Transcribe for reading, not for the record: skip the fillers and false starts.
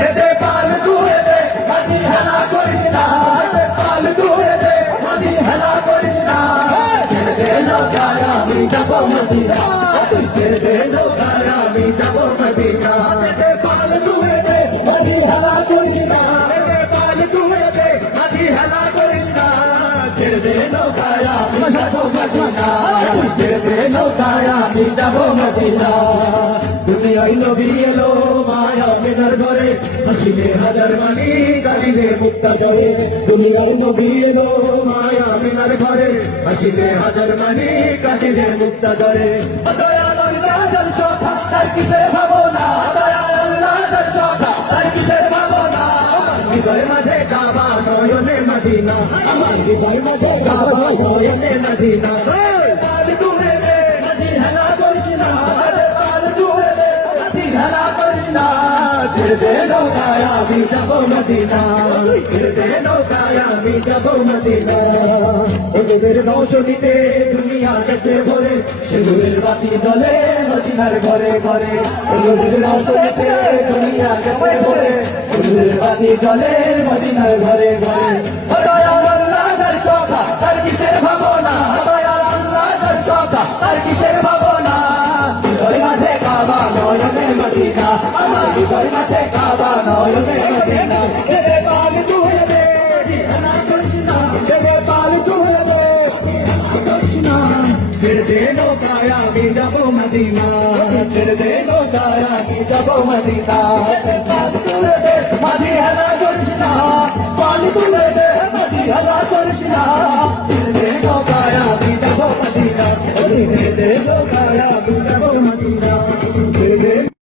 যেতে পাল তুলে দে মাঝি হেলা করিস না যেতে পাল তুলে দে মাঝি হেলা করিস না ছেড়ে দে নৌকায় আমি যাব মদিনা তুই ছেড়ে দে নৌকায় আমি যাব মদিনা যেতে পাল তুলে দে মাঝি হেলা করিস না যেতে পাল তুলে দে মাঝি হেলা করিস না ছেড়ে দে নৌকায় আমি যাব মদিনা তুই ছেড়ে দে নৌকায় আমি যাব মদিনা দুনিয়ায় নবী এলো মায়া মিনার ঘরে হাসিলে হাজার মানি কাঁদিলে মুক্তা করে দুনিয়ায় নবী এলো মায়া মিনার ঘরে হাসিলে হাজার মানি কাঁদিলে মুক্তা করে দয়াল আল্লাহর সখা তার কিসের ভাবনা দয়াল আল্লাহর সখা তার কিসের ভাবনা আমার হৃদয় মাঝে কাবা নয়নে মদিনা আমার হৃদয় মাঝে কাবা নয়নে মদিনা পাল তুলে দে মাঝি হেলা করিস না পাল তুলে দে মাঝি হেলা করিস না ছেড়ে দে নৌকায় আমি যাব মদিনা ছেড়ে দে নৌকায় আমি যাব মদিনা ওদের রৌশনীতে দুনিয়া গেছে ভরে সেগুলোর বাতি জ্বলে মদিনার ঘরে ঘরে ওদের রৌশনীতে দুনিয়া গেছে ভরে সেগুলোর বাতি জ্বলে মদিনার ঘরে ঘরে দয়াল আল্লাহর সখা তার কিসের ভাবনা দয়াল আল্লাহর সখা তার কিসের ভাবনা হৃদয় মাঝে কাবা নয়নে মদিনা আমার হৃদয় মাঝে কাবা নয়নে মদিনা যেতে পাল তুলে দে হেলা করিস না যেতে পাল তুলে দে করিস না ছেড়ে দে নৌকায় আমি যাব মদিনা ছেড়ে দে নৌকায় আমি যাব মদিনা পাল তুলে দে মাঝি হেলা করিস না পাল তুলে দে মাঝি হেলা করিস না ছেড়ে দে নৌকায় আমি যাব মদিনা ছেড়ে দে নৌকায়